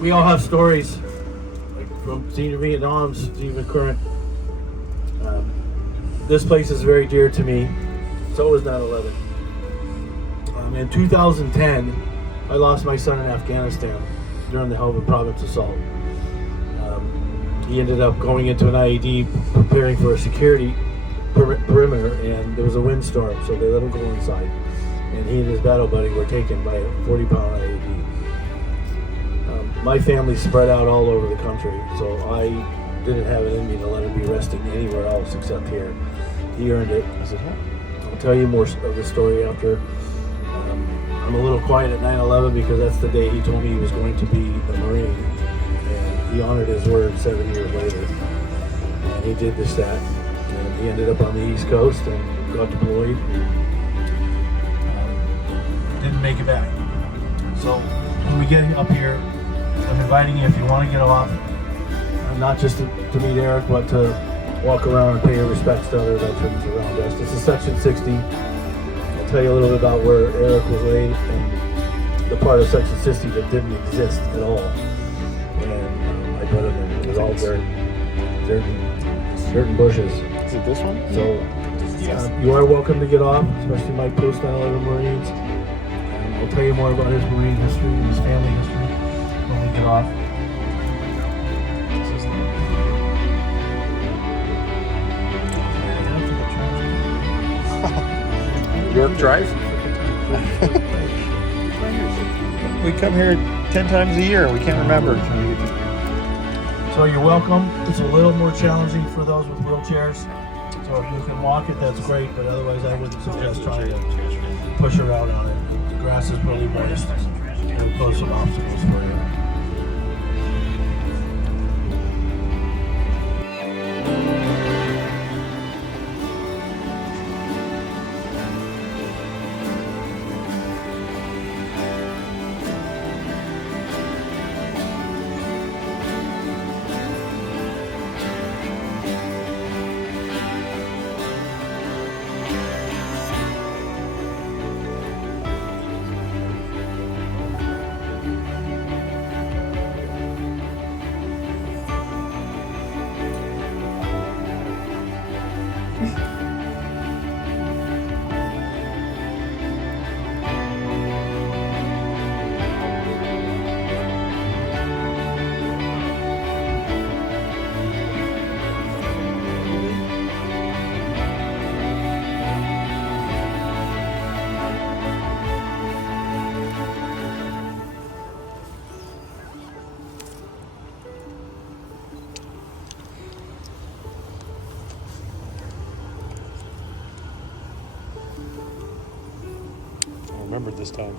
We all have stories, like from senior Vietnams to even current. This place is very dear to me. So is 9/11. In 2010, I lost my son in Afghanistan during the Helmand Province assault. He ended up going into an IED, preparing for a security perimeter, and there was a windstorm, so they let him go inside. And he and his battle buddy were taken by a 40-pound IED. My family spread out all over the country, so I didn't have it in me to let him be resting anywhere else except here. He earned it. I'll tell you more of the story after. I'm a little quiet at 9/11 because that's the day he told me he was going to be a Marine, and he honored his word 7 years later. And he did this that, and he ended up on the East Coast and got deployed. Didn't make it back. So when we get up here, I'm inviting you, if you want to get off, not just to meet Eric, but to walk around and pay your respects to other veterans around us. This is Section 60. I'll tell you a little bit about where Eric was laid and the part of Section 60 that didn't exist at all. And I put him in. It was all dirt and bushes. Is it this one? So you are welcome to get off, especially my post 9/11 Marines. I'll tell you more about his Marine history and his family history when we get off. York Drive? We come here 10 times a year. We can't remember. So you're welcome. It's a little more challenging for those with wheelchairs. So if you can walk it, that's great, but otherwise I wouldn't suggest trying to push around on it. The grass is really moist and pose some obstacles for you. I remembered this time.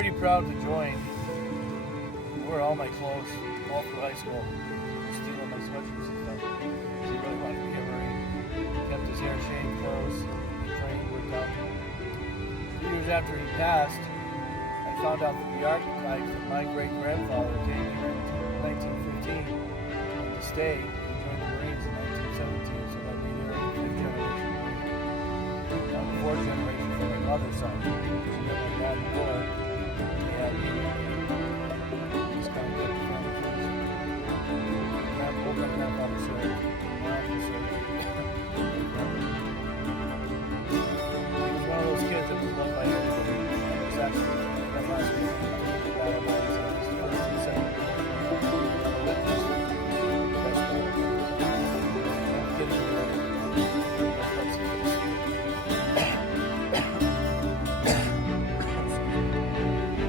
pretty proud to join. Wore all my clothes all through high school, stealing my sweatshirts and stuff. He really wanted to be a Marine. Kept his hair shaved close, trained, worked out. 2 years after he passed, I found out that the archetype that my great-grandfather came here in 1915 to stay. He joined the Marines in 1917, so that made Eric the fifth generation. I'm the fourth generation from my mother's side. She got my dad in war. They had just kind of kept the family first. Old grandfather served. My uncle served. He was one of those kids that was loved by everybody. It was actually that last week that I was his first and second witness. Best guy. I'm kidding you.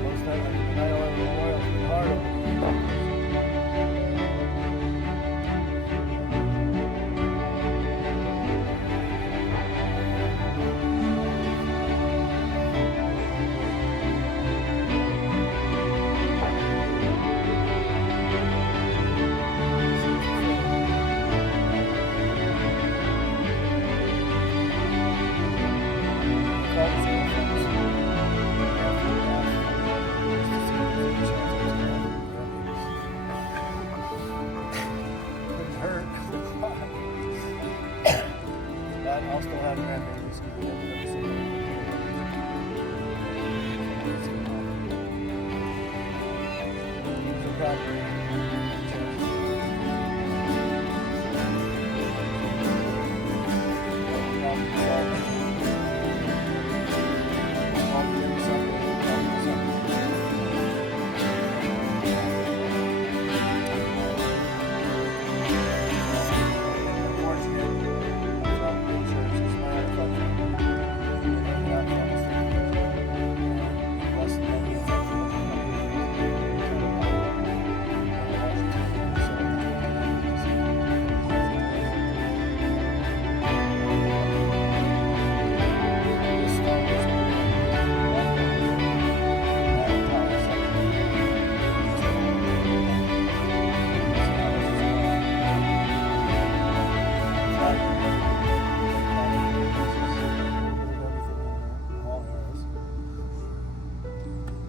Most night, I know every memorial in Harlem. I'll still have grandbabies. So proud of you.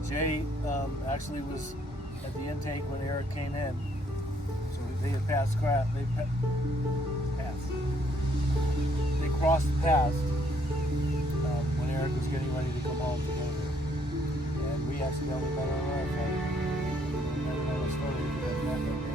Jay actually was at the intake when Eric came in, so they had passed. They crossed paths when Eric was getting ready to come home together, and we accidentally met on our flight. We never know the story.